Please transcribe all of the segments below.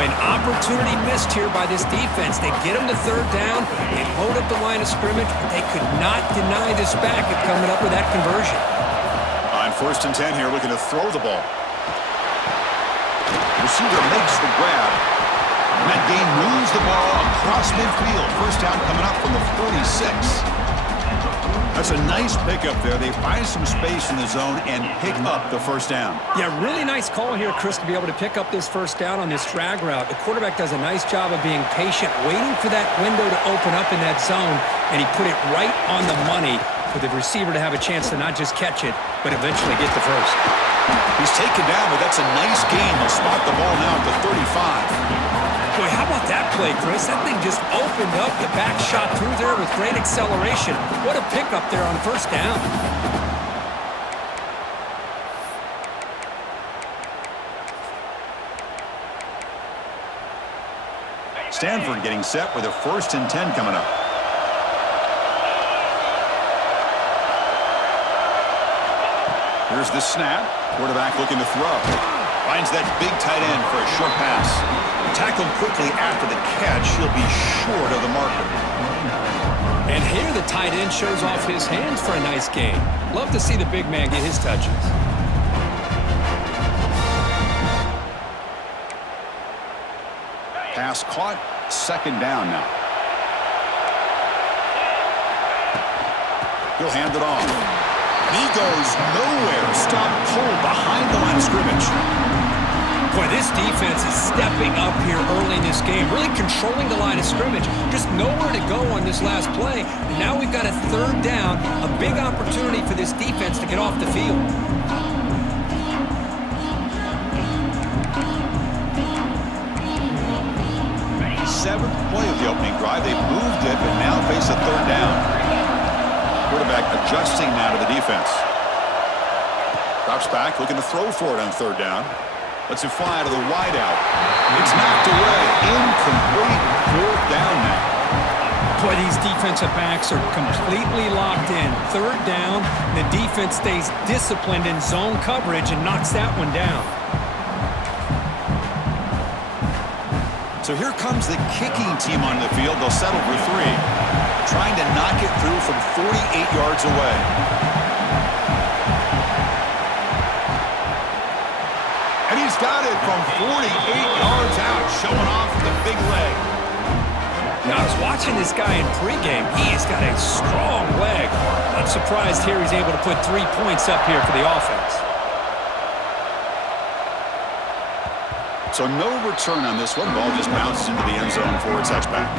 Boy, an opportunity missed here by this defense. They get them to third down, they load up the line of scrimmage, but they could not deny this back of coming up with that conversion. On 1st and 10 here, looking to throw the ball. Receiver makes the grab. And that gain moves the ball across midfield. First down coming up from the 46. That's a nice pickup there. They find some space in the zone and pick up the first down. Yeah, really nice call here, Chris, to be able to pick up this first down on this drag route. The quarterback does a nice job of being patient, waiting for that window to open up in that zone, and he put it right on the money for the receiver to have a chance to not just catch it, but eventually get the first. He's taken down, but that's a nice gain. They'll spot the ball now at the 35. Boy, how about that play, Chris? That thing just opened up. The back shot through there with great acceleration. What a pickup there on first down. Stanford getting set with a 1st and 10 coming up. Here's the snap. Quarterback looking to throw. Finds that big tight end for a short pass. Tackled quickly after the catch. He'll be short of the marker. And here the tight end shows off his hands for a nice gain. Love to see the big man get his touches. Pass caught. 2nd down now. He'll hand it off. And he goes nowhere. Stop pulled behind the line of scrimmage. Boy, this defense is stepping up here early in this game, really controlling the line of scrimmage. Just nowhere to go on this last play. And now we've got a 3rd down, a big opportunity for this defense to get off the field. Seventh play of the opening drive. They moved it, but now face a 3rd down. Quarterback adjusting now to the defense. Drops back, looking to throw for it on 3rd down. Lets it fly to the wideout. It's knocked away. Incomplete. 4th down now. Boy, these defensive backs are completely locked in. 3rd down, the defense stays disciplined in zone coverage and knocks that one down. So here comes the kicking team on the field. They'll settle for 3. Trying to knock it through from 48 yards away. And he's got it from 48 yards out, showing off the big leg. Now, I was watching this guy in pregame. He has got a strong leg. Not surprised here he's able to put 3 points up here for the offense. So no return on this one. Ball just bounces into the end zone for a touchback.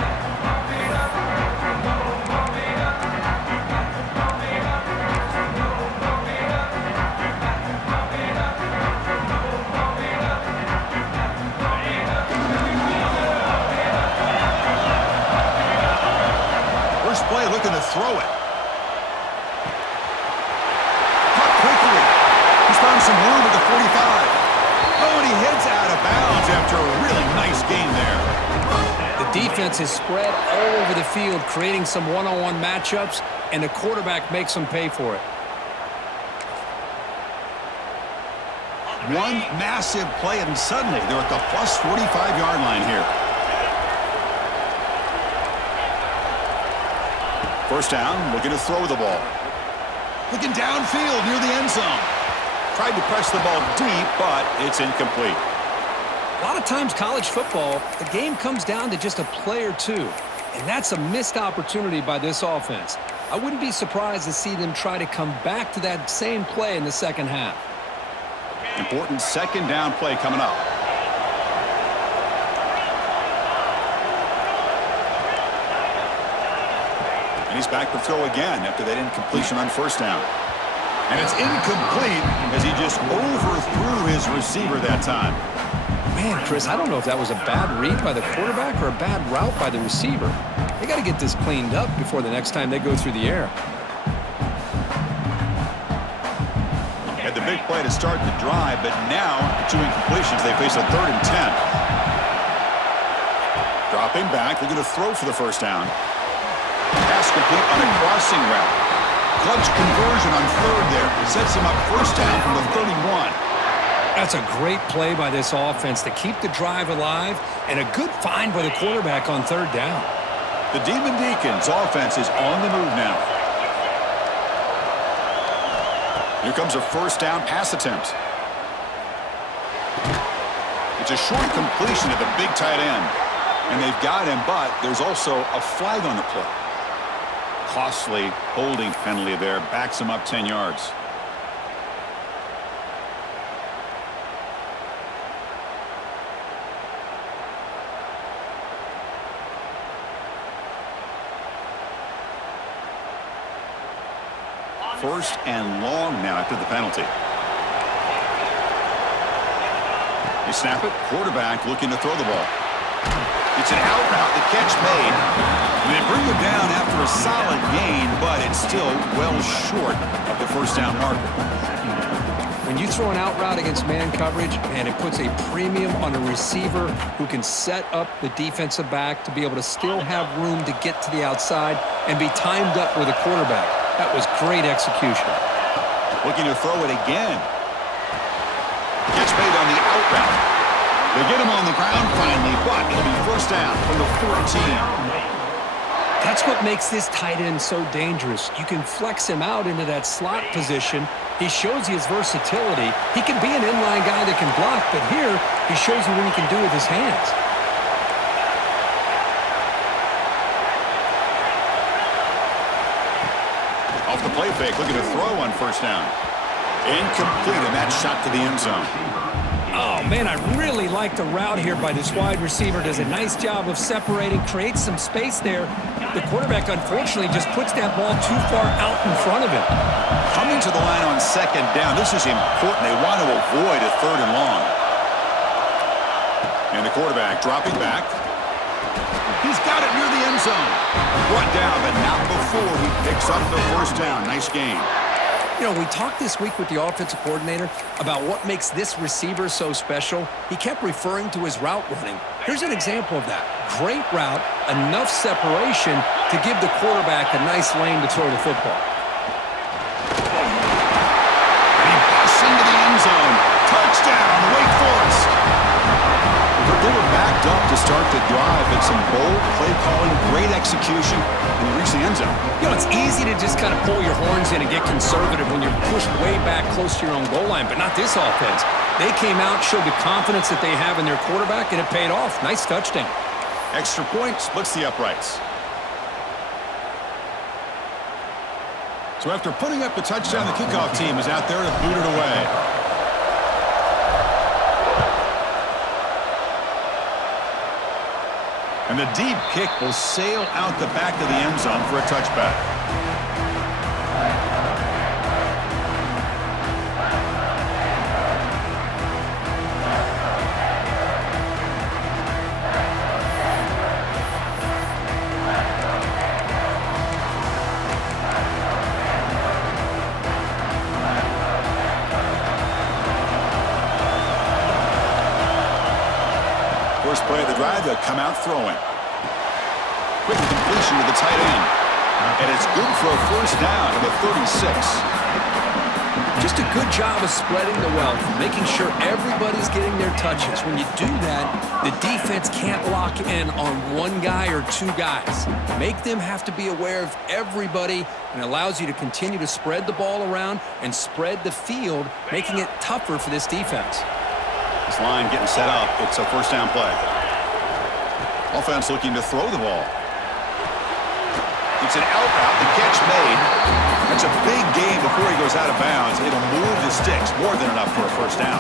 First play looking to throw it. Cut quickly. He's found some room at the 45. Oh, and he heads out of bounds after a really nice game there. The defense is spread all over the field, creating some one-on-one matchups, and the quarterback makes them pay for it. One massive play, and suddenly they're at the plus 45-yard line here. First down, looking to throw the ball. Looking downfield near the end zone. Tried to press the ball deep, but it's incomplete. A lot of times college football, the game comes down to just a play or two, and that's a missed opportunity by this offense. I wouldn't be surprised to see them try to come back to that same play in the 2nd half. Important 2nd down play coming up. And he's back to throw again after that incompletion on 1st down. And it's incomplete as he just overthrew his receiver that time. Man, Chris, I don't know if that was a bad read by the quarterback or a bad route by the receiver. They got to get this cleaned up before the next time they go through the air. Had the big play to start the drive, but now, the 2 incompletions, they face a 3rd and 10. Dropping back, looking to throw for the 1st down. Pass complete on a crossing route. Clutch conversion on 3rd there. It sets him up 1st down from the 31. That's a great play by this offense to keep the drive alive, and a good find by the quarterback on third down. The Demon Deacons offense is on the move now. Here comes a first down pass attempt. It's a short completion to the big tight end. And they've got him, but there's also a flag on the play. Costly holding penalty there. Backs him up 10 yards. First and long now after the penalty. They snap it. Quarterback looking to throw the ball. It's an out route. The catch made. And they bring it down after a solid gain, but it's still well short of the first down marker. When you throw an out route against man coverage, man, it puts a premium on a receiver who can set up the defensive back to be able to still have room to get to the outside and be timed up with a quarterback. That was great execution. Looking to throw it again. Catch made on the out route. They get him on the ground finally, but it'll be first down from the 14. That's what makes this tight end so dangerous. You can flex him out into that slot position. He shows you his versatility. He can be an inline guy that can block, but here he shows you what he can do with his hands. Off the play fake, looking to throw on first down. Incomplete, and that shot to the end zone. Oh, man, I really like the route here by this wide receiver. Does a nice job of separating, creates some space there. The quarterback, unfortunately, just puts that ball too far out in front of him. Coming to the line on second down. This is important. They want to avoid a third and long. And the quarterback dropping back. He's got it near the end zone. Brought down, but not before he picks up the first down. Nice game. You know, we talked this week with the offensive coordinator about what makes this receiver so special. He kept referring to his route running. Here's an example of that. Great route, enough separation to give the quarterback a nice lane to throw the football. And he busts into the end zone. Touchdown, Wakeforest. They were backed up to start the drive, but some bold play calling, great execution, and they reached the end zone. You know, it's easy to just kind of pull your horns in and get conservative when you're pushed way back close to your own goal line, but not this offense. They came out, showed the confidence that they have in their quarterback, and it paid off. Nice touchdown. Extra point, splits the uprights. So after putting up the touchdown, the kickoff team is out there to boot it away. And the deep kick will sail out the back of the end zone for a touchback. First play of the drive, they'll come out throwing. Quick completion to the tight end. And it's good for a first down to the 36. Just a good job of spreading the wealth, making sure everybody's getting their touches. When you do that, the defense can't lock in on one guy or two guys. Make them have to be aware of everybody, and allows you to continue to spread the ball around and spread the field, making it tougher for this defense. This line getting set up. It's a first down play. Offense looking to throw the ball. It's an out route. The catch made. That's a big gain before he goes out of bounds. It'll move the sticks. More than enough for a first down.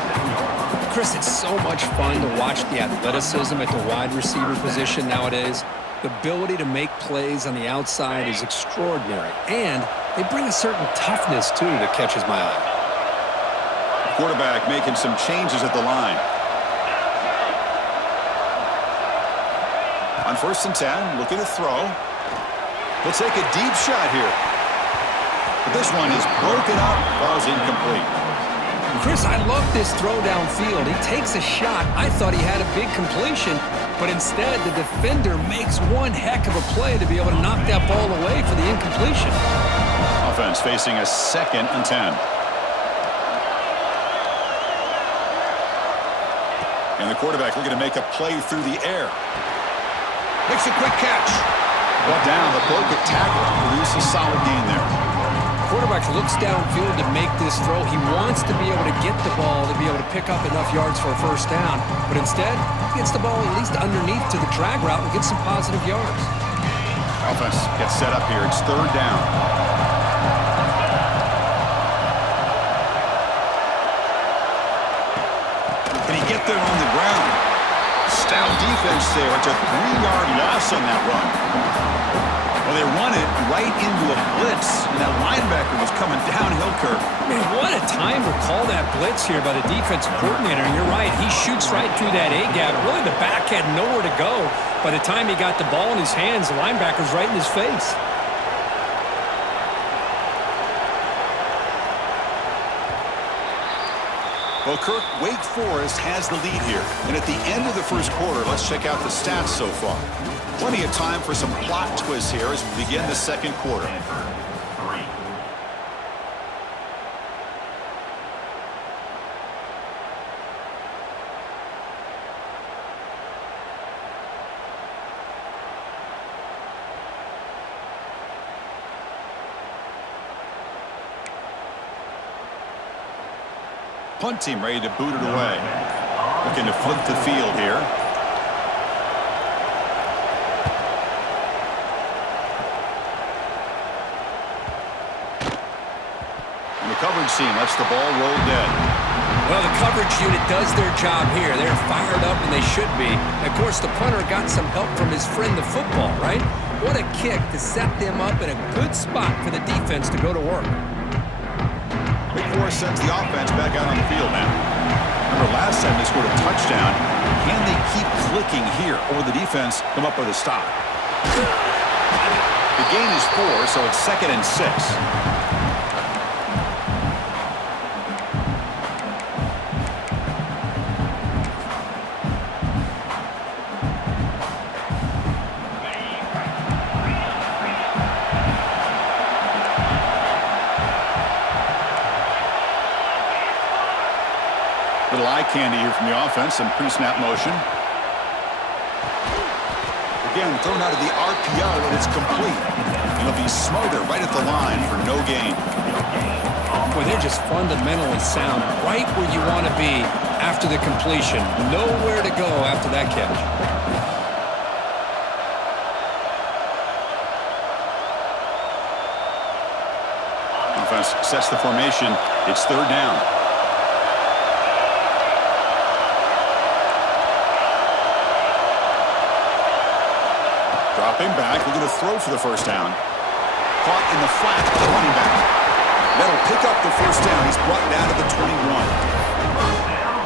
Chris, it's so much fun to watch the athleticism at the wide receiver position nowadays. The ability to make plays on the outside is extraordinary. And they bring a certain toughness, too, that catches my eye. Quarterback making some changes at the line. On first and 10, looking to throw. He'll take a deep shot here. But this one is broken up, falls incomplete. Chris, I love this throw downfield. He takes a shot. I thought he had a big completion, but instead the defender makes one heck of a play to be able to knock that ball away for the incompletion. Offense facing a second and 10. And the quarterback looking to make a play through the air. Makes a quick catch. Brought down, the broken tackle to produce a solid gain there. Quarterback looks downfield to make this throw. He wants to be able to get the ball to be able to pick up enough yards for a first down. But instead, he gets the ball at least underneath to the drag route and gets some positive yards. Offense gets set up here. It's third down. Can he get there on the ground? Stout defense there. It's a 3-yard loss on that run. Well, they run it right into a blitz, and that linebacker was coming downhill, Kirk. Man, what a time to call that blitz here by the defensive coordinator. And you're right, he shoots right through that A-gap. Really, the back had nowhere to go. By the time he got the ball in his hands, the linebacker's right in his face. Well, Kirk, Wake Forest has the lead here. And at the end of the first quarter, let's check out the stats so far. Plenty of time for some plot twists here as we begin the second quarter. Punt team ready to boot it away. Looking to flip the field here. And the coverage team lets the ball roll dead. Well, the coverage unit does their job here. They're fired up, and they should be. Of course, the punter got some help from his friend, the football, right? What a kick to set them up in a good spot for the defense to go to work. Wakeforest sends the offense back out on the field now. Remember last time they scored a touchdown. Can they keep clicking here, or will the defense come up with a stop? The gain is 4, so it's 2nd and 6. Little eye candy here from the offense, some pre-snap motion. Again, thrown out of the RPO, and it's complete. It'll be smothered right at the line for no gain. Boy, they're just fundamentally sound, right where you want to be after the completion. Nowhere to go after that catch. Offense sets the formation. It's third down. Dropping back, we're going to throw for the first down. Caught in the flat by the running back. That'll pick up the first down. He's brought down to the 21.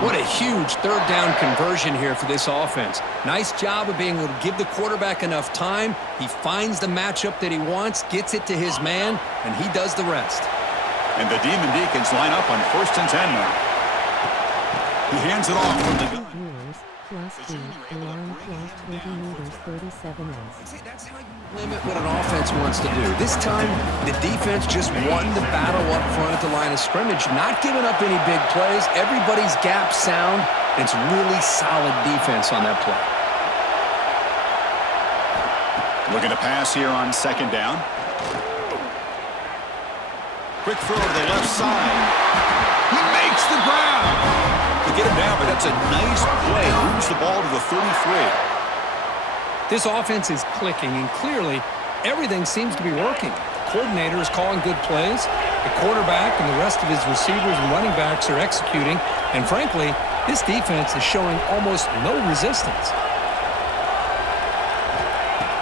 What a huge third down conversion here for this offense. Nice job of being able to give the quarterback enough time. He finds the matchup that he wants, gets it to his man, and he does the rest. And the Demon Deacons line up on 1st and 10 now. He hands it off from the gun. +2, alarm clock 20 meters 37 inches. That's how you limit what an offense wants to do. This time, the defense just won the battle up front at the line of scrimmage, not giving up any big plays. Everybody's gap sound. It's really solid defense on that play. Looking to pass here on 2nd down. Quick throw to the left side. He makes the grab. To get him down, but that's a nice play. Moves the ball to the 33. This offense is clicking, and clearly everything seems to be working. The coordinator is calling good plays. The quarterback and the rest of his receivers and running backs are executing. And frankly, this defense is showing almost no resistance.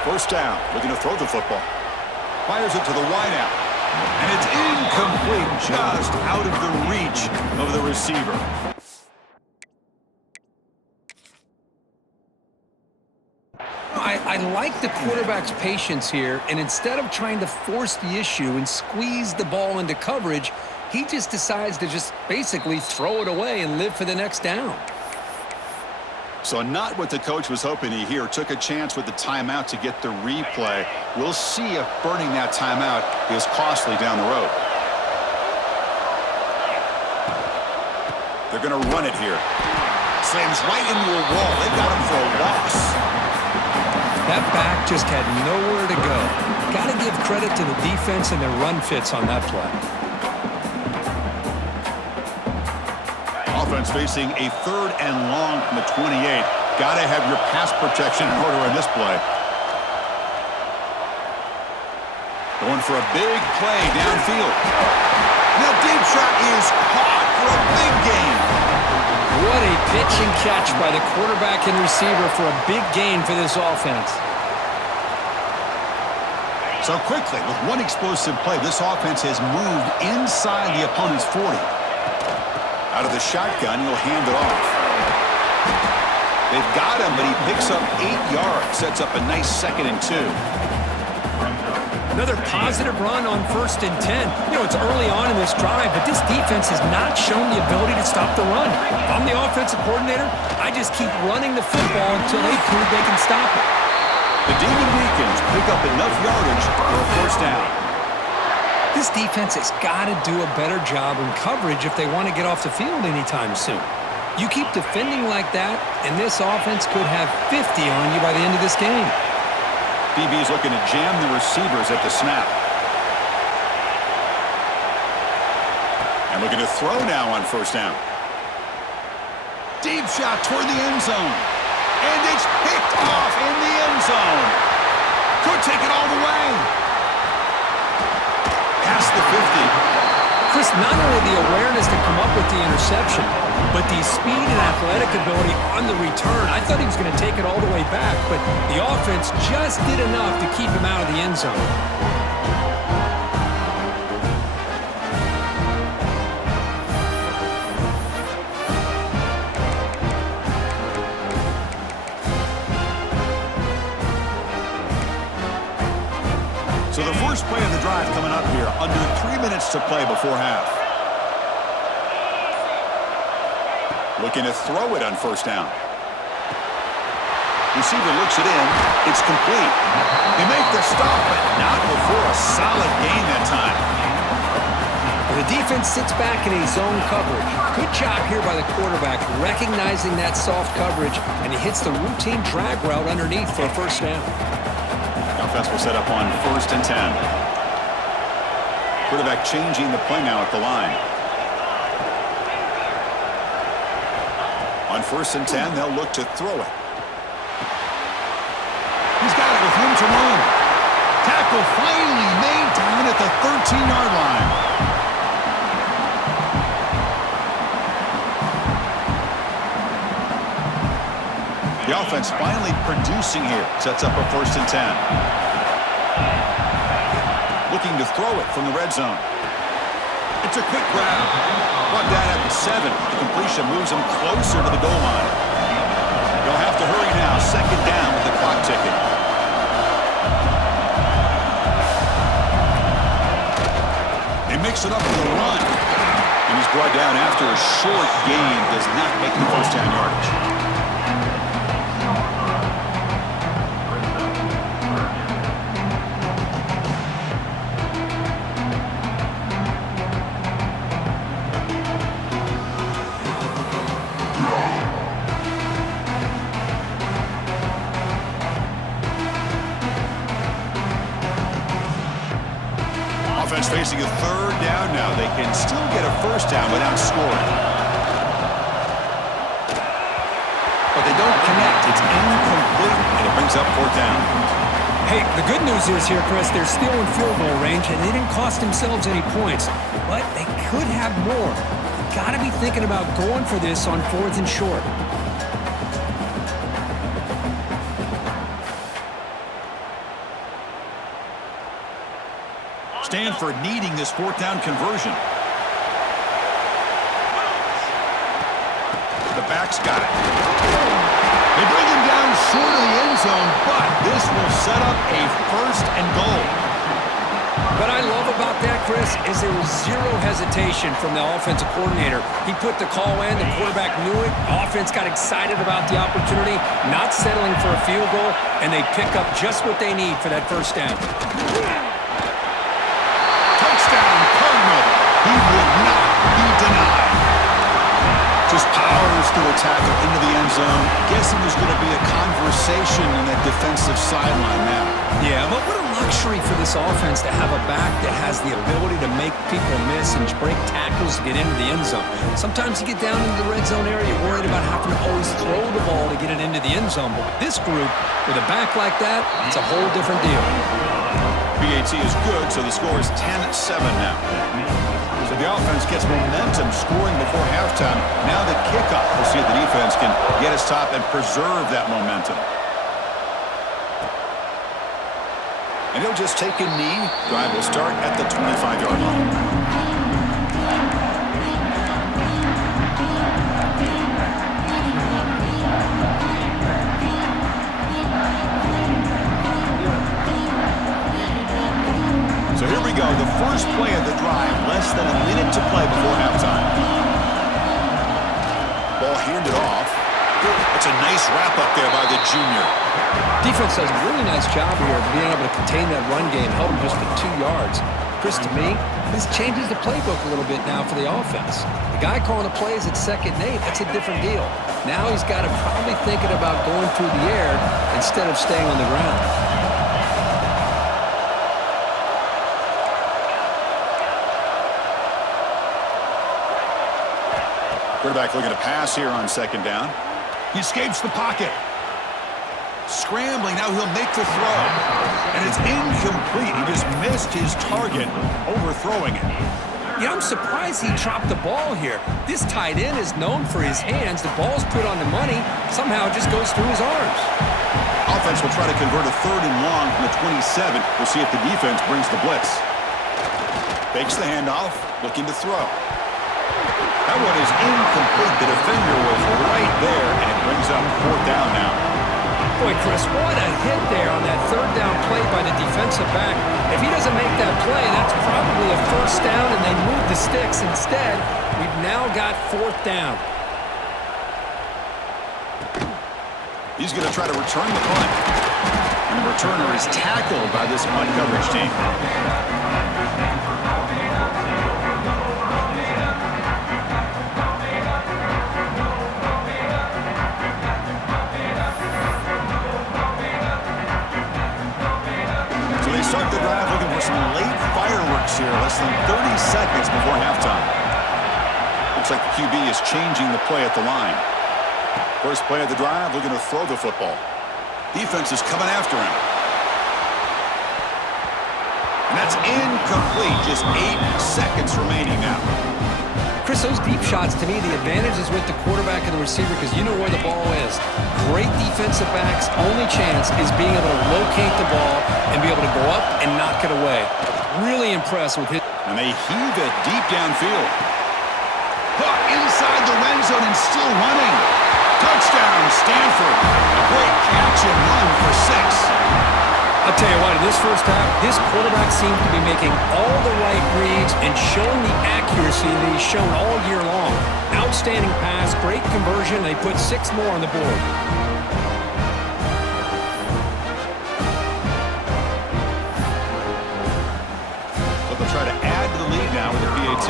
First down, looking to throw the football. Fires it to the wideout. And it's incomplete, just out of the reach of the receiver. I like the quarterback's patience here, and instead of trying to force the issue and squeeze the ball into coverage, he just decides to just basically throw it away and live for the next down. So not what the coach was hoping to hear. Took a chance with the timeout to get the replay. We'll see if burning that timeout is costly down the road. They're going to run it here. Slams right into a wall. They got him for a loss. That back just had nowhere to go. Got to give credit to the defense and their run fits on that play. Offense facing a 3rd and long from the 28. Got to have your pass protection in order in this play. Going for a big play downfield. The deep shot is caught for a big gain. What a pitch and catch by the quarterback and receiver for a big gain for this offense. So quickly, with one explosive play, this offense has moved inside the opponent's 40. Out of the shotgun, he'll hand it off. They've got him, but he picks up 8 yards. Sets up a nice 2nd and 2. Another positive run on 1st and 10. You know, it's early on in this drive, but this defense has not shown the ability to stop the run. If I'm the offensive coordinator, I just keep running the football until they prove they can stop it. The Demon Deacons pick up enough yardage for a 1st down. This defense has got to do a better job in coverage if they want to get off the field anytime soon. You keep defending like that, and this offense could have 50 on you by the end of this game. DB's looking to jam the receivers at the snap. And looking to throw now on 1st down. Deep shot toward the end zone. And it's picked off in the end zone. Could take it all the way. Past the 50. Chris, not only the awareness to come up with the interception, but the speed and athletic ability on the return. I thought he was going to take it all the way back, but the offense just did enough to keep him out of the end zone. So the first play of the drive coming up here, under 3 minutes to play before half. Looking to throw it on 1st down. Receiver looks it in. It's complete. They make the stop, but not before a solid gain that time. The defense sits back in a zone coverage. Good job here by the quarterback, recognizing that soft coverage, and he hits the routine drag route underneath for a 1st down. Offense will set up on 1st and 10. Quarterback changing the play now at the line. On 1st and 10, they'll look to throw it. He's got it with room to run. Tackle finally made down at the 13-yard line. The offense finally producing here. Sets up a 1st and 10. Looking to throw it from the red zone. It's a quick grab. Brought down at the 7. The completion moves him closer to the goal line. They'll have to hurry now. 2nd down with the clock ticking. They mix it up with a run. And he's brought down after a short gain. Does not make the 1st down yardage. Facing a 3rd down now. They can still get a 1st down without scoring. But they don't connect. It's incomplete, and it brings up 4th down. Hey, the good news is here, Chris, they're still in field goal range, and they didn't cost themselves any points. But they could have more. You got to be thinking about going for this on 4th and short. Stanford needing this 4th down conversion. The back's got it. They bring him down short of the end zone, but this will set up a 1st and goal. What I love about that, Chris, is there was zero hesitation from the offensive coordinator. He put the call in, the quarterback knew it, offense got excited about the opportunity, not settling for a field goal, and they pick up just what they need for that 1st down. He will not be denied. Just powers through a tackle into the end zone. Guessing there's going to be a conversation in that defensive sideline now. Yeah, but what a luxury for this offense to have a back that has the ability to make people miss and break tackles to get into the end zone. Sometimes you get down into the red zone area, you're worried about having to always throw the ball to get it into the end zone. But with this group, with a back like that, it's a whole different deal. PAT is good, so the score is 10-7 now. So the offense gets momentum scoring before halftime. Now the kickoff. We'll see if the defense can get us top and preserve that momentum. And he'll just take a knee. Drive will start at the 25-yard line. So here we go, the first play of the drive, less than a minute to play before halftime. Ball handed off. It's a nice wrap-up there by the junior. Defense does a really nice job here of being able to contain that run game, held him just to 2 yards. Chris, to me, this changes the playbook a little bit now for the offense. The guy calling the plays at 2nd and 8, that's a different deal. Now he's got to probably thinking about going through the air instead of staying on the ground. Quarterback looking to pass here on 2nd down. He escapes the pocket. Scrambling, now he'll make the throw. And it's incomplete. He just missed his target, overthrowing it. Yeah, I'm surprised he dropped the ball here. This tight end is known for his hands. The ball's put on the money. Somehow it just goes through his arms. Offense will try to convert a 3rd and long from the 27. We'll see if the defense brings the blitz. Fakes the handoff, looking to throw. That one is incomplete. The defender was right there, and it brings up 4th down now. Boy, Chris, what a hit there on that 3rd down play by the defensive back. If he doesn't make that play, that's probably a 1st down, and they move the sticks. Instead, we've now got 4th down. He's going to try to return the punt. And the returner is tackled by this punt coverage team. Start the drive looking for some late fireworks here, less than 30 seconds before halftime. Looks like the QB is changing the play at the line. First play of the drive, looking to throw the football. Defense is coming after him. And that's incomplete. Just 8 seconds remaining now. Chris, those deep shots, to me, the advantage is with the quarterback and the receiver because you know where the ball is. Great defensive backs' only chance is being able to locate the ball and be able to go up and knock it away. Really impressed with his... And they heave it deep downfield. Inside the end zone and still running. Touchdown, Stanford. A great catch and run for 6. I'll tell you what, in this first half, this quarterback seems to be making all the right reads and showing the accuracy that he's shown all year long. Outstanding pass, great conversion. They put 6 more on the board. So they'll try to add to the lead now with the PAT.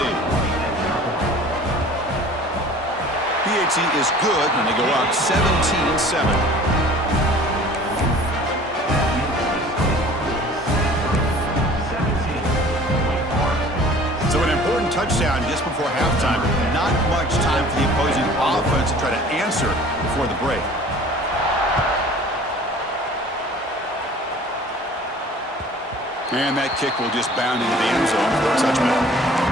PAT is good, and they go up 17-7. So an important touchdown just before halftime. Not much time for the opposing offense to try to answer before the break. And that kick will just bound into the end zone for a touchback.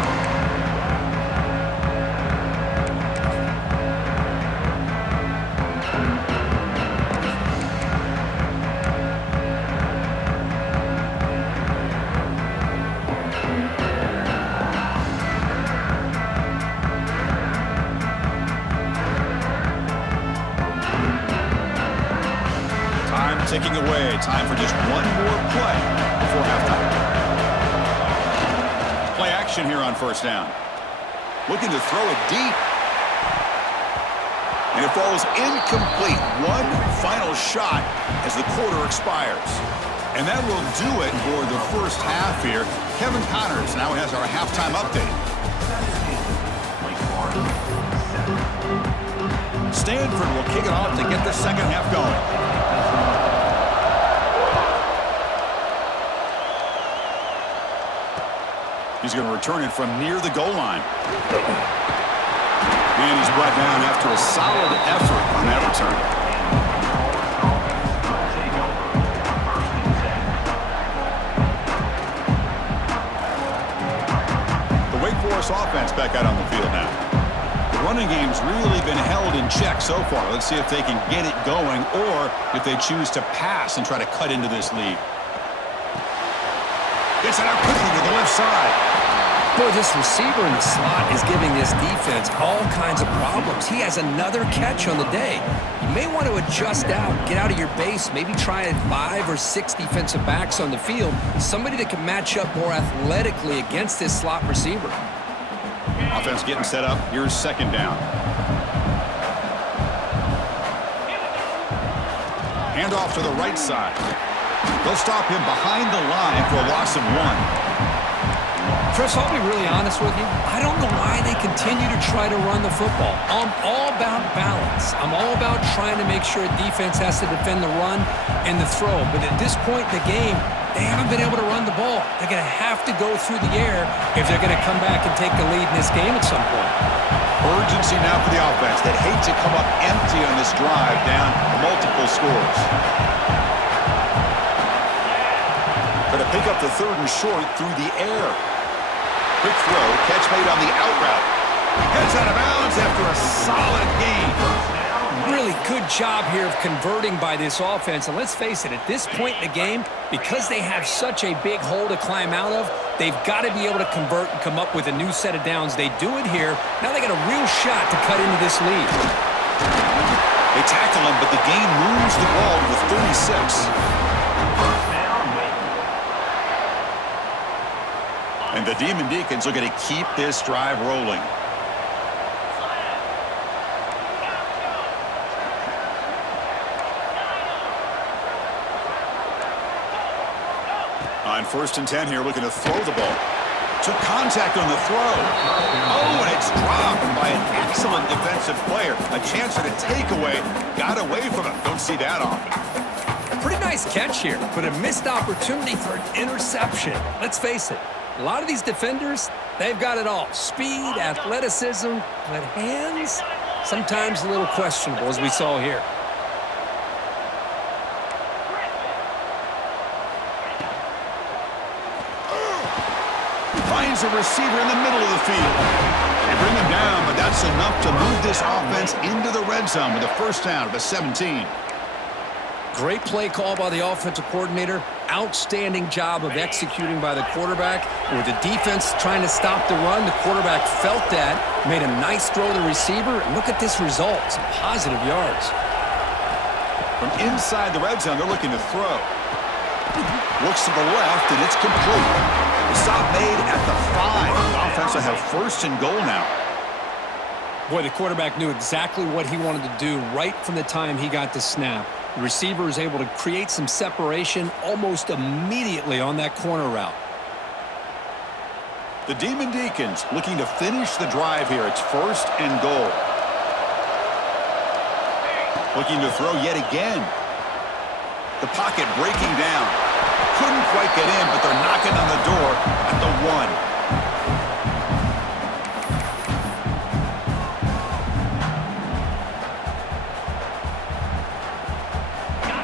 Ticking away. Time for just one more play before halftime. Play action here on 1st down. Looking to throw it deep. And it falls incomplete. One final shot as the quarter expires. And that will do it for the first half here. Kevin Connors now has our halftime update. Stanford will kick it off to get the second half going. He's going to return it from near the goal line. And he's brought down after a solid effort on that return. The Wakeforest offense back out on the field now. The running game's really been held in check so far. Let's see if they can get it going or if they choose to pass and try to cut into this lead. Gets it out quickly to the left side. Boy, this receiver in the slot is giving this defense all kinds of problems. He has another catch on the day. You may want to adjust out, get out of your base, maybe try 5 or 6 defensive backs on the field, somebody that can match up more athletically against this slot receiver. Offense getting set up. Here's second down. Hand off to the right side. They'll stop him behind the line for a loss of 1. Chris, I'll be really honest with you. I don't know why they continue to try to run the football. I'm all about balance. I'm all about trying to make sure defense has to defend the run and the throw. But at this point in the game, they haven't been able to run the ball. They're going to have to go through the air if they're going to come back and take the lead in this game at some point. Urgency now for the offense that hate to come up empty on this drive down multiple scores. Going to pick up the third and short through the air. Quick throw, catch made on the out route. Gets out of bounds after a solid gain. Really good job here of converting by this offense. And let's face it, at this point in the game, because they have such a big hole to climb out of, they've got to be able to convert and come up with a new set of downs. They do it here. Now they got a real shot to cut into this lead. They tackle him, but the gain moves the ball to the 36. And the Demon Deacons are going to keep this drive rolling. On 1st and 10 here, looking to throw the ball. Took contact on the throw. Oh, and it's dropped by an excellent defensive player. A chance for the takeaway. Got away from it. Don't see that often. Pretty nice catch here, but a missed opportunity for an interception. Let's face it. A lot of these defenders, they've got it all. Speed, athleticism, but hands, sometimes a little questionable, as we saw here. Finds a receiver in the middle of the field. They bring him down, but that's enough to move this offense into the red zone with a first down at the 17. Great play call by the offensive coordinator. Outstanding job of executing by the quarterback. With the defense trying to stop the run, the quarterback felt that, made a nice throw to the receiver, and look at this result. Some positive yards. From inside the red zone, they're looking to throw. Looks to the left, and it's complete. The stop made at the 5. The offense will have 1st and goal now. Boy, the quarterback knew exactly what he wanted to do right from the time he got the snap. The receiver is able to create some separation almost immediately on that corner route. The Demon Deacons looking to finish the drive here. It's 1st and goal. Looking to throw yet again. The pocket breaking down. Couldn't quite get in, but they're knocking on the door at the 1.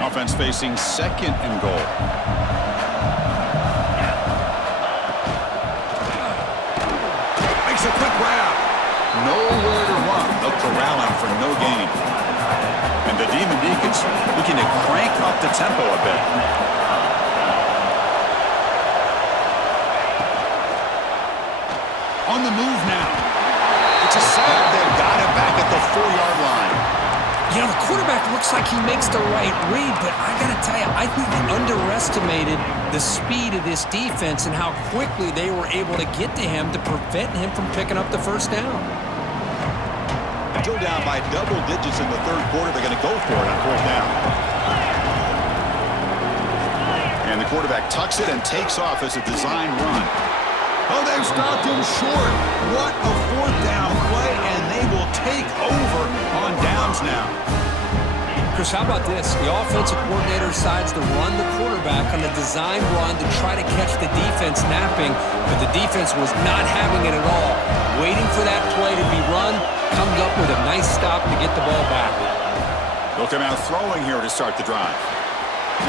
Offense facing 2nd and goal. Makes a quick grab. Nowhere to run. No corralling for no gain. And the Demon Deacons looking to crank up the tempo a bit. On the move now. It's a sack. They've got it back at the 4-yard line. You know, the quarterback looks like he makes the right read, but I got to tell you, I think he underestimated the speed of this defense and how quickly they were able to get to him to prevent him from picking up the first down. Still down by double digits in the 3rd quarter. They're going to go for it on 4th down. And the quarterback tucks it and takes off as a design run. Oh, they've stopped him short. What a 4th down play, and they will will take over on downs now. Chris, how about this? The offensive coordinator decides to run the quarterback on the design run to try to catch the defense napping, but the defense was not having it at all. Waiting for that play to be run, comes up with a nice stop to get the ball back. He'll come out throwing here to start the drive.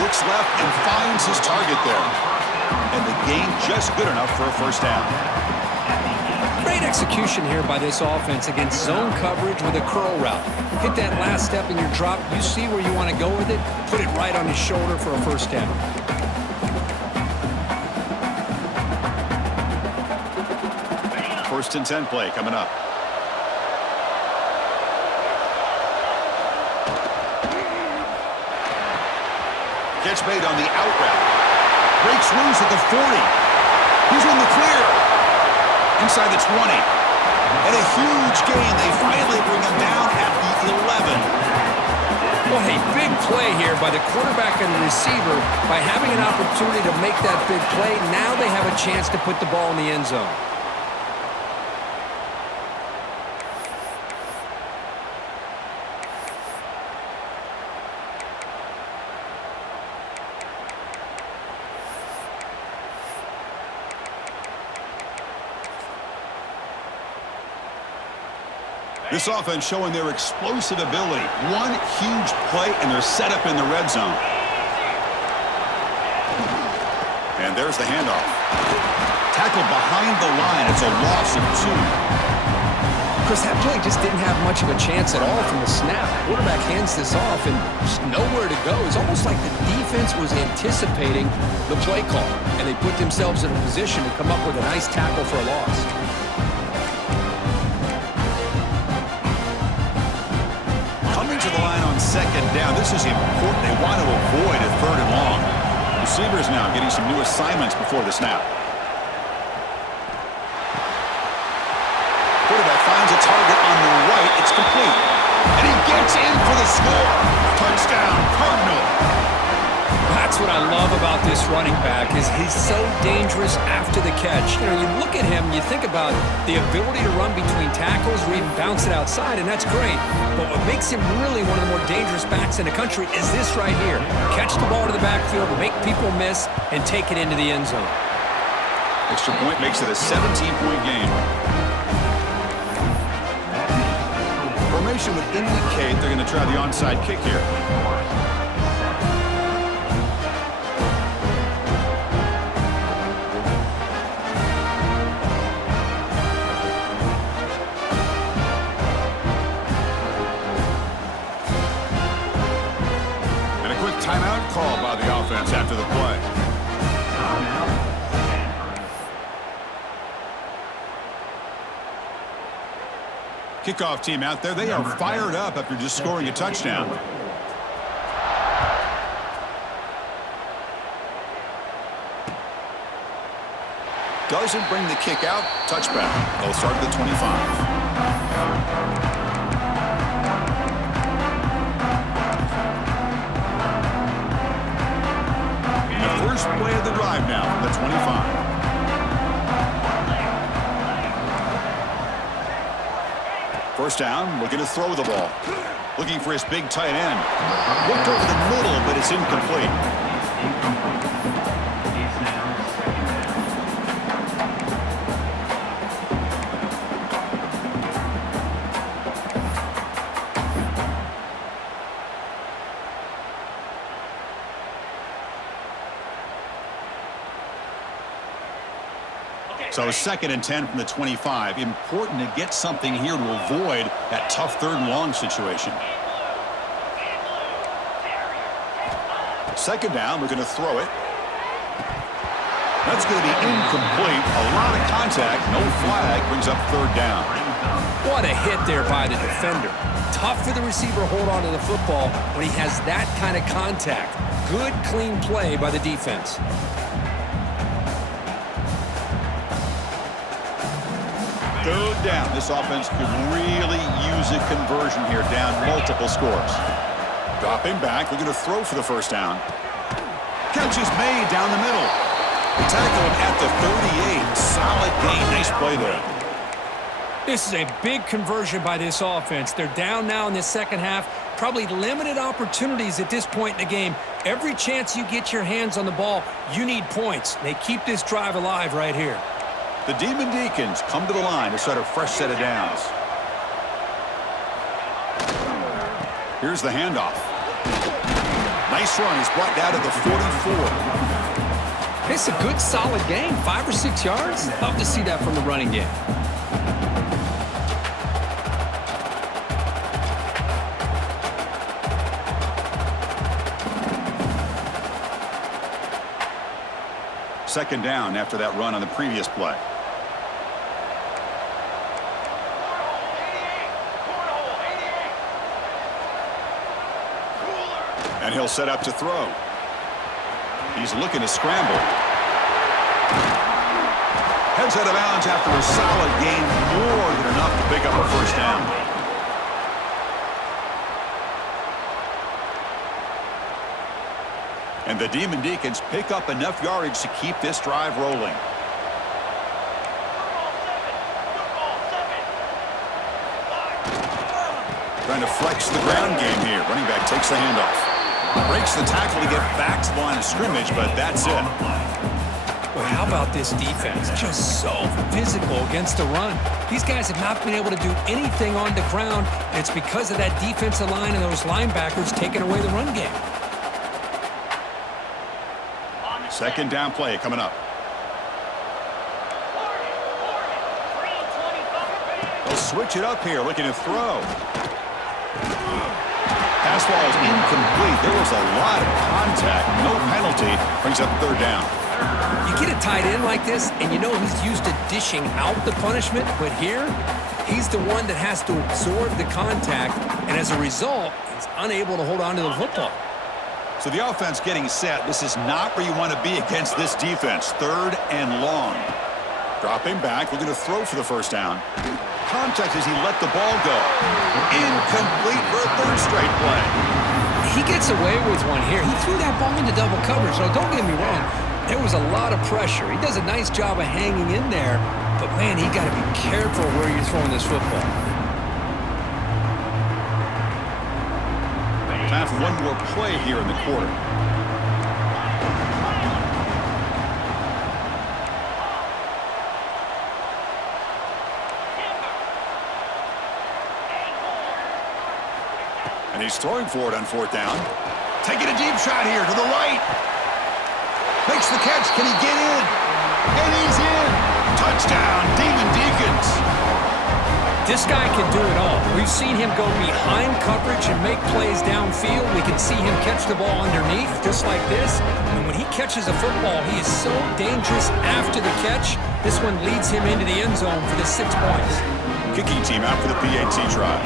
Looks left and finds his target there. And the gain just good enough for a first down. Great execution here by this offense against zone coverage with a curl route. Hit that last step in your drop. You see where you want to go with it. Put it right on his shoulder for a first down. First and 10 play coming up. Catch made on the out route. Breaks loose at the 40. He's in the clear. Inside the 20. And a huge gain. They finally bring him down at the 11. Well, a big play here by the quarterback and the receiver. By having an opportunity to make that big play, now they have a chance to put the ball in the end zone. This offense showing their explosive ability. One huge play, and they're set up in the red zone. And there's the handoff. Tackled behind the line. It's a loss of 2. Chris, that play just didn't have much of a chance at all from the snap. Quarterback hands this off and just nowhere to go. It's almost like the defense was anticipating the play call, and they put themselves in a position to come up with a nice tackle for a loss. To the line on second down. This is important. They want to avoid a third and long. Receivers now getting some new assignments before the snap. Quarterback finds a target on the right. It's complete. And he gets in for the score. Touchdown, Cardinal. That's what I love about this running back is he's so dangerous after the catch. You know, you look at him, you think about the ability to run between tackles or even bounce it outside, and that's great. But what makes him really one of the more dangerous backs in the country is this right here. Catch the ball to the backfield, make people miss, and take it into the end zone. Extra point makes it a 17-point game. Formation would indicate they're going to try the onside kick here. Timeout called by the offense after the play. Kickoff team out there. They are fired up after just scoring a touchdown. Doesn't bring the kick out. Touchback. They'll start at the 25. First play of the drive now from the 25. First down, looking to throw the ball. Looking for his big tight end. Looked over the middle, but it's incomplete. So 2nd and 10 from the 25. Important to get something here to avoid that tough third and long situation. Second down, we're going to throw it. That's going to be incomplete. A lot of contact, no flag, brings up third down. What a hit there by the defender. Tough for the receiver to hold on to the football when he has that kind of contact. Good, clean play by the defense. Third down. This offense could really use a conversion here, down multiple scores. Dropping back, looking to throw for the first down. Catch is made down the middle. They tackle him at the 38. Solid gain. Nice play there. This is a big conversion by this offense. They're down now in the second half. Probably limited opportunities at this point in the game. Every chance you get your hands on the ball, you need points. They keep this drive alive right here. The Demon Deacons come to the line to start a fresh set of downs. Here's the handoff. Nice run. He's brought down to the 44. It's a good, solid game. 5 or 6 yards. Love to see that from the running game. Second down after that run on the previous play. And he'll set up to throw. He's looking to scramble. Heads out of bounds after a solid gain, more than enough to pick up a first down. And the Demon Deacons pick up enough yardage to keep this drive rolling. Trying to flex the ground game here. Running back takes the handoff. Breaks the tackle to get back to the line of scrimmage, but that's it. Well, how about this defense? Just so physical against the run. These guys have not been able to do anything on the ground, and it's because of that defensive line and those linebackers taking away the run game. Second down play coming up. They'll switch it up here, looking to throw. Pass ball is incomplete. There was a lot of contact. No penalty. Brings up third down. You get a tight end like this, and you know he's used to dishing out the punishment, but here, he's the one that has to absorb the contact, and as a result, he's unable to hold on to the football. So the offense getting set. This is not where you want to be against this defense. Third and long. Dropping back, looking to throw for the first down. Contact as he let the ball go. Incomplete for a third straight play. He gets away with one here. He threw that ball into double coverage, so don't get me wrong. There was a lot of pressure. He does a nice job of hanging in there, but man, he got to be careful where you're throwing this football. Time for one more play here in the quarter. And he's throwing for it on fourth down. Taking a deep shot here to the right. Makes the catch. Can he get in? And he's in. Touchdown, Demon Deacons. This guy can do it all. We've seen him go behind coverage and make plays downfield. We can see him catch the ball underneath, just like this. And when he catches a football, he is so dangerous after the catch. This one leads him into the end zone for the 6 points. Kicking team out for the PAT try.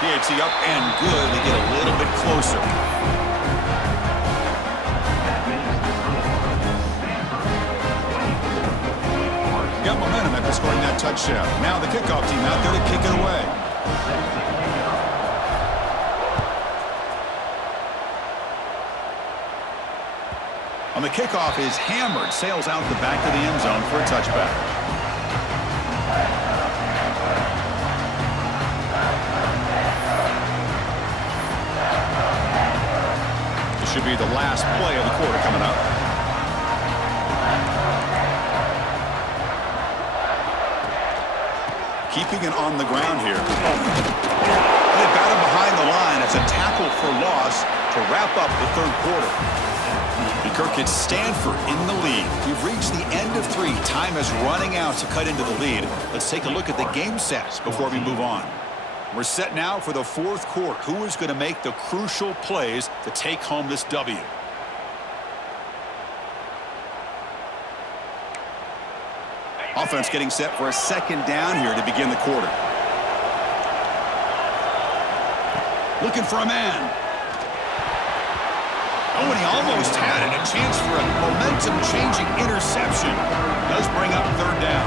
PAT up and good. They get a little bit closer. Got momentum after scoring that touchdown. Now the kickoff team out there to kick it away. On the kickoff is hammered. Sails out the back of the end zone for a touchback. This should be the last play of the quarter coming up. Keeping it on the ground here. They've got him behind the line. It's a tackle for loss to wrap up the third quarter. And Kirk, it's Stanford in the lead. We've reached the end of 3. Time is running out to cut into the lead. Let's take a look at the game sets before we move on. We're set now for the fourth quarter. Who is going to make the crucial plays to take home this W? Offense getting set for a second down here to begin the quarter. Looking for a man. Oh, and he almost had it. A chance for a momentum-changing interception. Does bring up third down.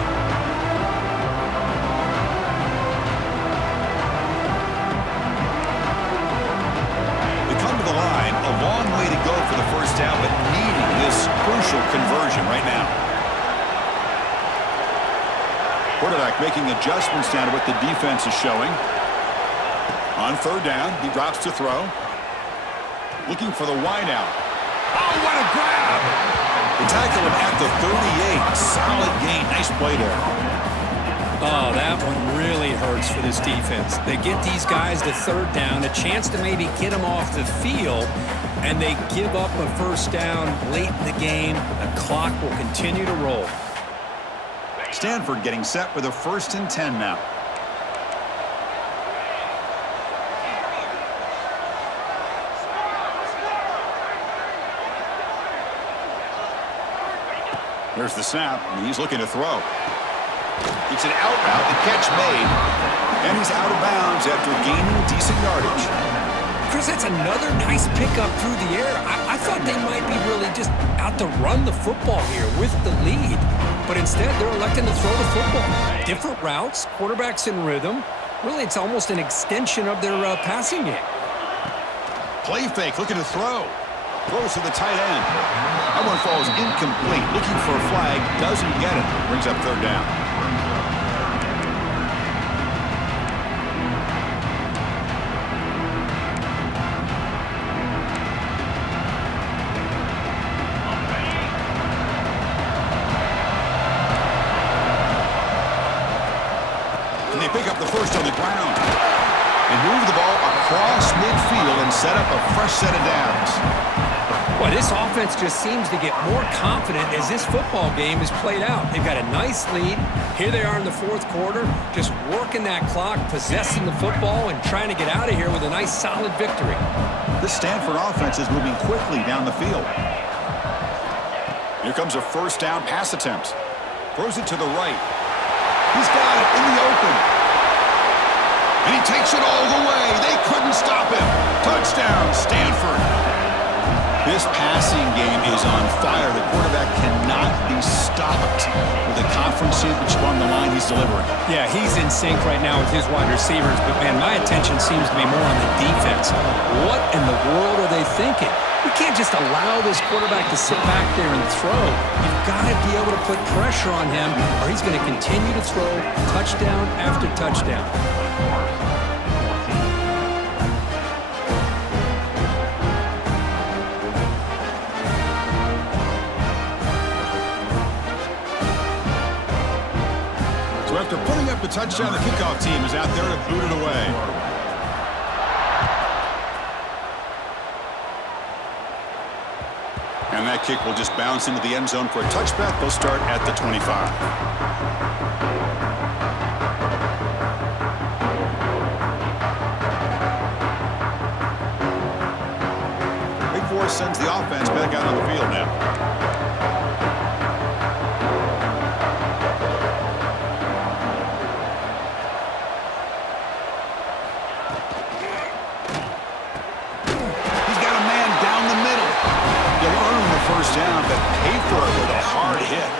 They come to the line. A long way to go for the first down, but needing this crucial conversion right now. quarterback making adjustments down to what the defense is showing. On third down, he drops to throw. Looking for the wideout. Oh, what a grab! They tackle him at the 38. Solid gain. Nice play there. Oh, that one really hurts for this defense. They get these guys to third down, a chance to maybe get them off the field, and they give up a first down late in the game. The clock will continue to roll. Stanford getting set with a 1st and 10 now. There's the snap, and he's looking to throw. It's an out route, the catch made, and he's out of bounds after gaining decent yardage. Chris, that's another nice pickup through the air. I thought they might be really just out to run the football here with the lead, but instead they're electing to throw the football. Different routes, quarterbacks in rhythm. Really, it's almost an extension of their passing game. Play fake, looking to throw. Throws to the tight end. That one falls incomplete. Looking for a flag, doesn't get it. Brings up third down. And they pick up the first on the ground. And move the ball across midfield and set up a fresh set of downs. Well, this offense just seems to get more confident as this football game is played out. They've got a nice lead. Here they are in the fourth quarter, just working that clock, possessing the football, and trying to get out of here with a nice, solid victory. This Stanford offense is moving quickly down the field. Here comes a first down pass attempt. Throws it to the right. He's got it in the open. And he takes it all the way. They couldn't stop him. Touchdown, Stanford. This passing game is on fire. The quarterback cannot be stopped with the conference championship on the line he's delivering. Yeah, he's in sync right now with his wide receivers, but, man, my attention seems to be more on the defense. What in the world are they thinking? We can't just allow this quarterback to sit back there and throw. You've got to be able to put pressure on him, or he's going to continue to throw touchdown after touchdown. So after putting up the touchdown, the kickoff team is out there to boot it away. And that kick will just bounce into the end zone for a touchback. They'll start at the 25. Wakeforest sends the offense back out on the field now. First down, but pay for it with a hard hit.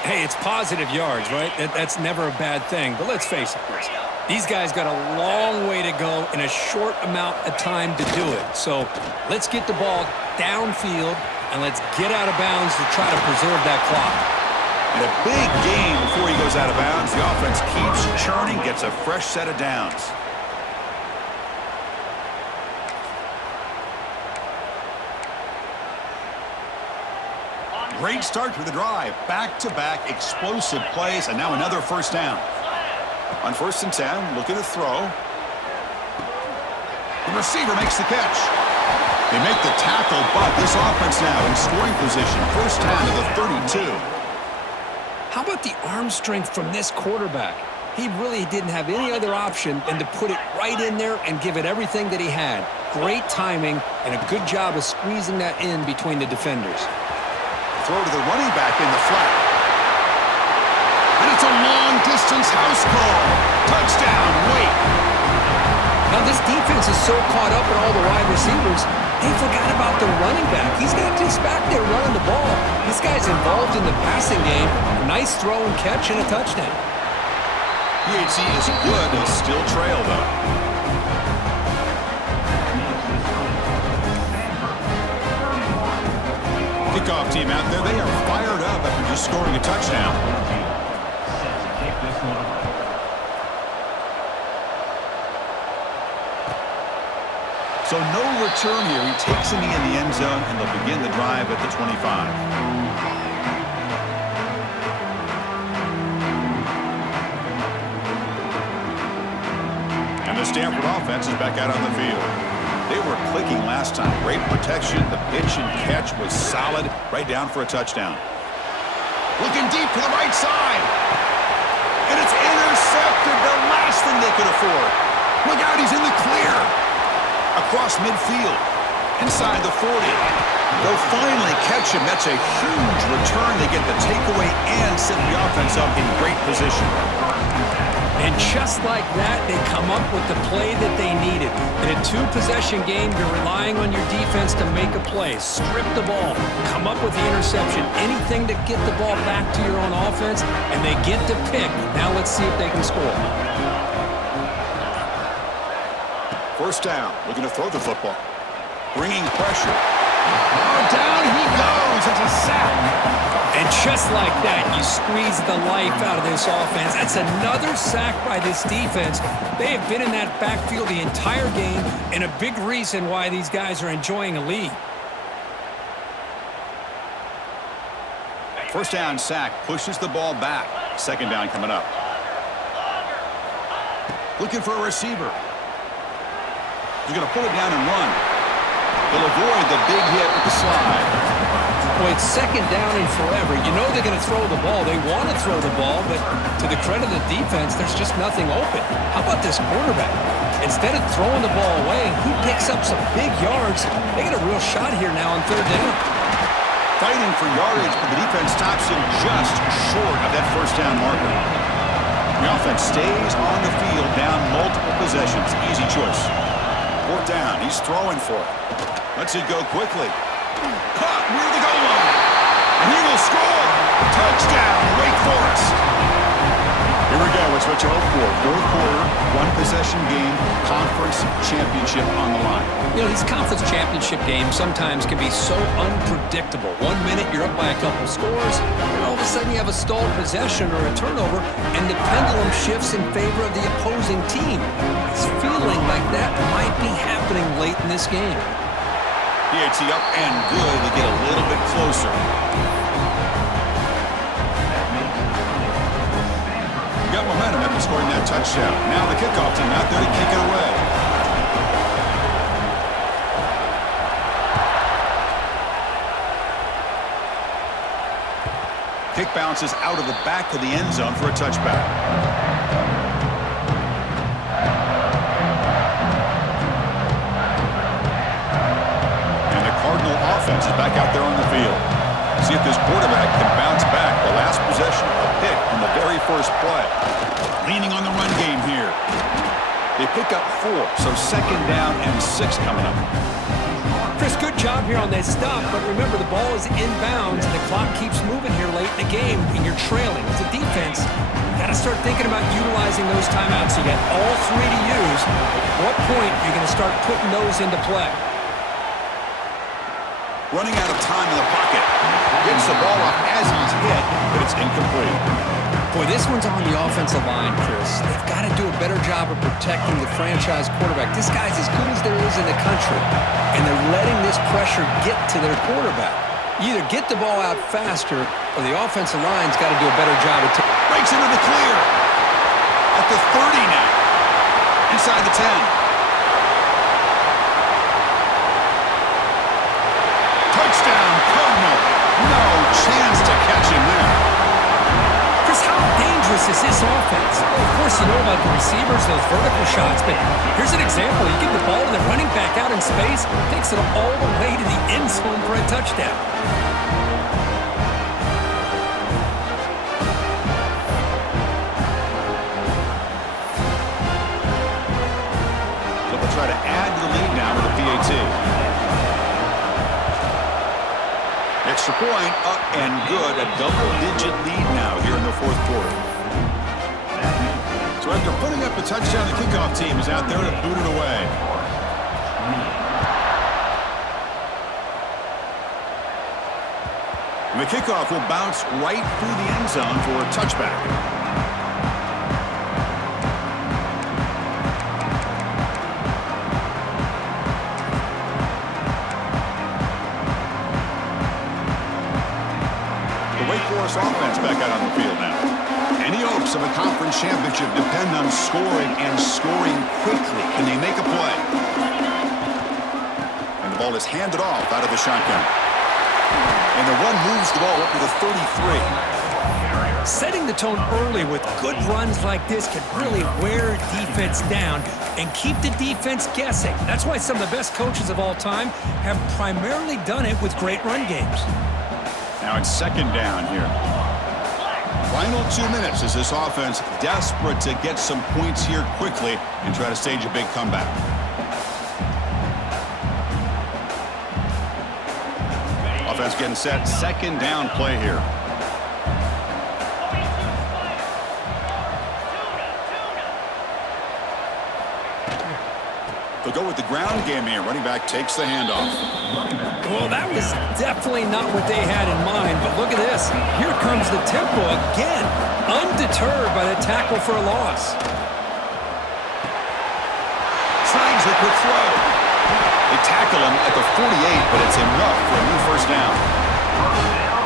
Hey, it's positive yards, right? That's never a bad thing. But let's face it, Chris. These guys got a long way to go in a short amount of time to do it. So let's get the ball downfield, and let's get out of bounds to try to preserve that clock. And a big gain before he goes out of bounds. The offense keeps churning, gets a fresh set of downs. Great start to the drive. Back-to-back explosive plays, and now another first down. On 1st and 10, looking to throw. The receiver makes the catch. They make the tackle, but this offense now in scoring position. First down to the 32. How about the arm strength from this quarterback? He really didn't have any other option than to put it right in there and give it everything that he had. Great timing and a good job of squeezing that in between the defenders. Throw to the running back in the flat. And it's a long-distance house call. Touchdown, Wake. Now, this defense is so caught up in all the wide receivers, they forgot about the running back. He's got this back there running the ball. This guy's involved in the passing game. A nice throw and catch and a touchdown. PHC is good. They still trail, though. Kickoff team out there, they are fired up after just scoring a touchdown. So no return here. He takes a knee in the end zone, and they'll begin the drive at the 25. And the Stanford offense is back out on the field. They were clicking last time. Great protection. The pitch and catch was solid. Right down for a touchdown. Looking deep to the right side. And it's intercepted. The last thing they could afford. Look out, he's in the clear. Across midfield. Inside the 40. They'll finally catch him. That's a huge return. They get the takeaway and set the offense up in great position. And just like that, they come up with the play that they needed. In a two-possession game, you're relying on your defense to make a play. Strip the ball. Come up with the interception. Anything to get the ball back to your own offense, and they get to pick. Now let's see if they can score. First down. Looking to throw the football. Bringing pressure. Oh, down he goes. It's a sack. And just like that, you squeeze the life out of this offense. That's another sack by this defense. They have been in that backfield the entire game, and a big reason why these guys are enjoying a lead. First down sack pushes the ball back. Second down coming up. Looking for a receiver. He's going to pull it down and run. He'll avoid the big hit with the slide. Well, it's second down and forever. You know they're going to throw the ball. They want to throw the ball, but to the credit of the defense, there's just nothing open. How about this quarterback? Instead of throwing the ball away, he picks up some big yards. They get a real shot here now on third down. Fighting for yardage, but the defense stops him just short of that first down marker. The offense stays on the field, down multiple possessions. Easy choice. Fourth down. He's throwing for it. Lets it go quickly. Caught near the goal line. And he will score. Touchdown, Wakeforest. Here we go. It's what you hope for. Fourth quarter, one-possession game, conference championship on the line. You know, these conference championship games sometimes can be so unpredictable. 1 minute you're up by a couple scores, and all of a sudden you have a stalled possession or a turnover, and the pendulum shifts in favor of the opposing team. It's feeling like that might be happening late in this game. PAT up and good to get a little bit closer. Got momentum after scoring that touchdown. Now the kickoff team out there to kick it away. Kick bounces out of the back of the end zone for a touchback. Offense is back out there on the field. See if this quarterback can bounce back. The last possession, a pick on the very first play. Leaning on the run game here. They pick up 4, so second down and 6 coming up. Chris, good job here on that stop, but remember the ball is inbounds and the clock keeps moving here late in the game and you're trailing. As a defense, you got to start thinking about utilizing those timeouts. You got all 3 to use. At what point are you going to start putting those into play? Running out of time in the pocket. Gets the ball off as he's hit, but it's incomplete. Boy, this one's on the offensive line, Chris. They've got to do a better job of protecting the franchise quarterback. This guy's as good as there is in the country, and they're letting this pressure get to their quarterback. You either get the ball out faster, or the offensive line's got to do a better job of breaks into the clear. At the 30 now. Inside the 10. Touchdown, Cardinal. No chance to catch him there. Chris, how dangerous is this offense? Well, of course, you know about the receivers, those vertical shots, but here's an example. You give the ball to the running back out in space, takes it all the way to the end zone for a touchdown. So they'll try to add to the lead now with a PAT. Extra point, up and good. A double-digit lead now here in the fourth quarter. So after putting up a touchdown, the kickoff team is out there to boot it away. And the kickoff will bounce right through the end zone for a touchback. conference championship depend on scoring and scoring quickly. Can they make a play? And the ball is handed off out of the shotgun. And the run moves the ball up to the 33. Setting the tone early with good runs like this can really wear defense down and keep the defense guessing. That's why some of the best coaches of all time have primarily done it with great run games. Now it's second down here. Final 2 minutes as this offense desperate to get some points here quickly and try to stage a big comeback. Offense getting set. Second down play here. They'll go with the ground game here. Running back takes the handoff. Well, that was definitely not what they had in mind, but look at this. Here comes the tempo again, undeterred by the tackle for a loss. Signs a quick throw. They tackle him at the 48, but it's enough for a new first down.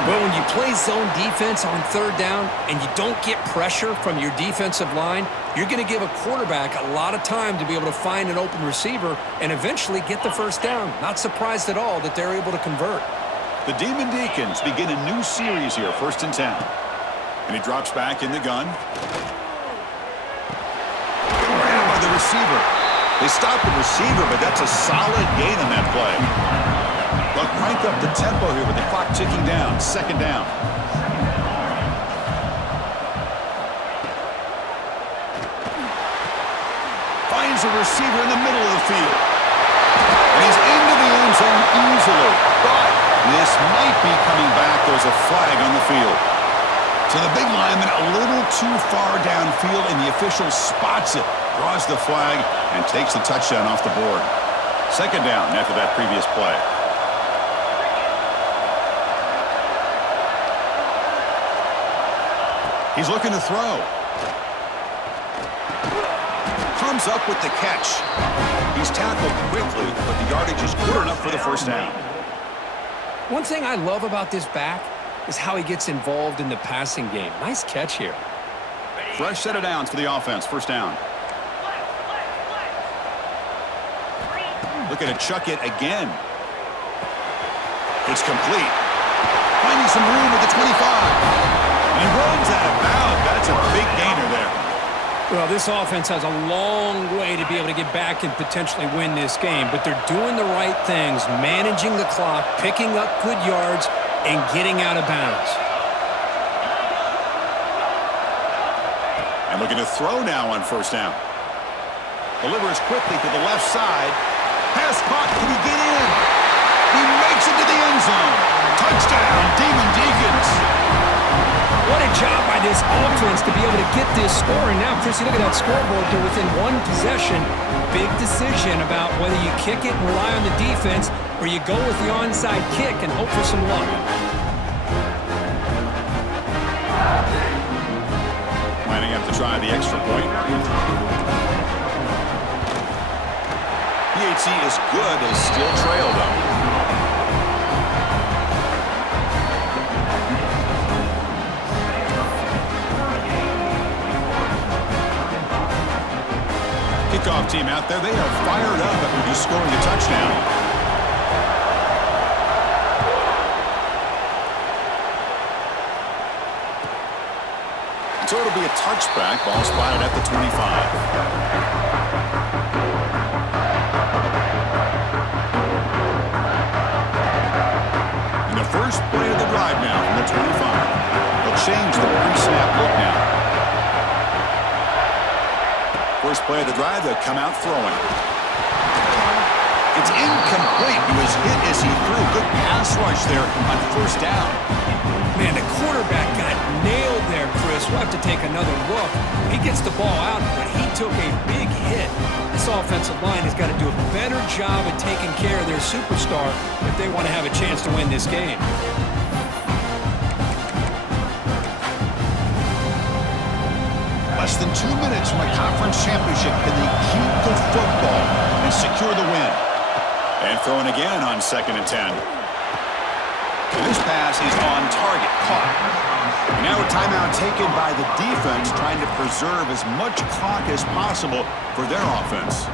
Well, when you play zone defense on third down and you don't get pressure from your defensive line, you're going to give a quarterback a lot of time to be able to find an open receiver and eventually get the first down. Not surprised at all that they're able to convert. The Demon Deacons begin a new series here, 1st and 10. And he drops back in the gun. Grabbed by the receiver. They stop the receiver, but that's a solid gain on that play. They'll crank up the tempo here with the clock ticking down. Second down. Finds a receiver in the middle of the field. And he's into the end zone easily. But this might be coming back. There's a flag on the field. So the big lineman a little too far downfield, and the official spots it, draws the flag, and takes the touchdown off the board. Second down after that previous play. He's looking to throw. Comes up with the catch. He's tackled quickly, but the yardage is good enough for the first down. One thing I love about this back is how he gets involved in the passing game. Nice catch here. Fresh set of downs for the offense. First down. Looking to chuck it again. It's complete. Finding some room at the 25. And he runs out of bounds. That's a big gainer there. Well, this offense has a long way to be able to get back and potentially win this game, but they're doing the right things, managing the clock, picking up good yards, and getting out of bounds. And looking to throw now on first down. Delivers quickly to the left side. Pass caught. Can he get in? He makes it to the end zone. Touchdown, Demon Deacons. What a job by this offense to be able to get this score. And now, Chrissy, look at that scoreboard. They're within one possession. Big decision about whether you kick it and rely on the defense or you go with the onside kick and hope for some luck. Lining up to try the extra point. PHC is good. They still trail, though. Kickoff team out there. They are fired up after just scoring a touchdown. So it'll be a touchback. Ball spotted at the 25. And the first play of the drive now from the 25. They'll change the pre-snap look now. First play of the drive, they'll come out throwing. It's incomplete. He was hit as he threw. Good pass rush there on first down. Man, the quarterback got nailed there, Chris. We'll have to take another look. He gets the ball out, but he took a big hit. This offensive line has got to do a better job at taking care of their superstar if they want to have a chance to win this game. Less than 2 minutes from a conference championship. Can they keep the football and secure the win? And throwing again on 2nd and 10. And this pass is on target. Caught. Now a timeout taken by the defense, trying to preserve as much clock as possible for their offense.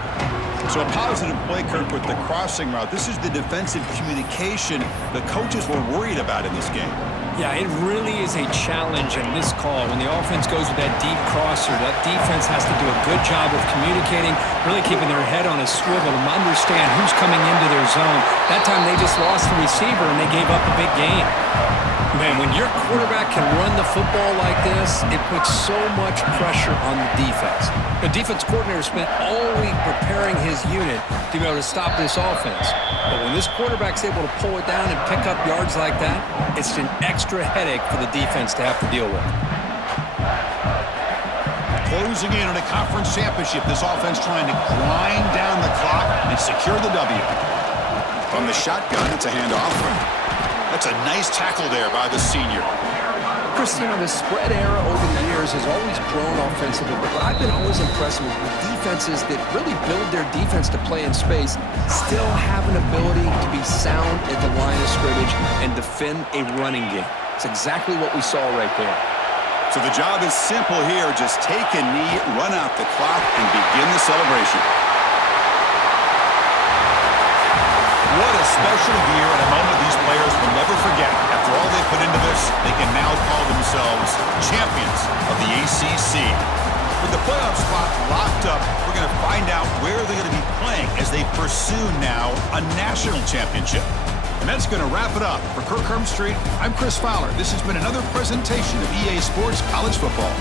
So a positive play, Kirk, with the crossing route. This is the defensive communication the coaches were worried about in this game. Yeah, it really is a challenge in this call. When the offense goes with that deep crosser, that defense has to do a good job of communicating, really keeping their head on a swivel and understand who's coming into their zone. That time they just lost the receiver and they gave up a big gain. Man, when your quarterback can run the football like this, it puts so much pressure on the defense. The defense coordinator spent all week preparing his unit to be able to stop this offense. But when this quarterback's able to pull it down and pick up yards like that, it's an extra headache for the defense to have to deal with. Closing in on a conference championship, this offense trying to grind down the clock and secure the W. From the shotgun, it's a handoff. That's a nice tackle there by the senior. Chris, you know, the spread era over the years has always grown offensively, but what I've been always impressed with defenses that really build their defense to play in space still have an ability to be sound at the line of scrimmage and defend a running game. It's exactly what we saw right there. So the job is simple here. Just take a knee, run out the clock, and begin the celebration. What a special year and a moment these players will never forget. After all they put into this, they can now call themselves champions of the ACC. With the playoff spot locked up, we're going to find out where they're going to be playing as they pursue now a national championship. And that's going to wrap it up. For Kirk Street, I'm Chris Fowler. This has been another presentation of EA Sports College Football.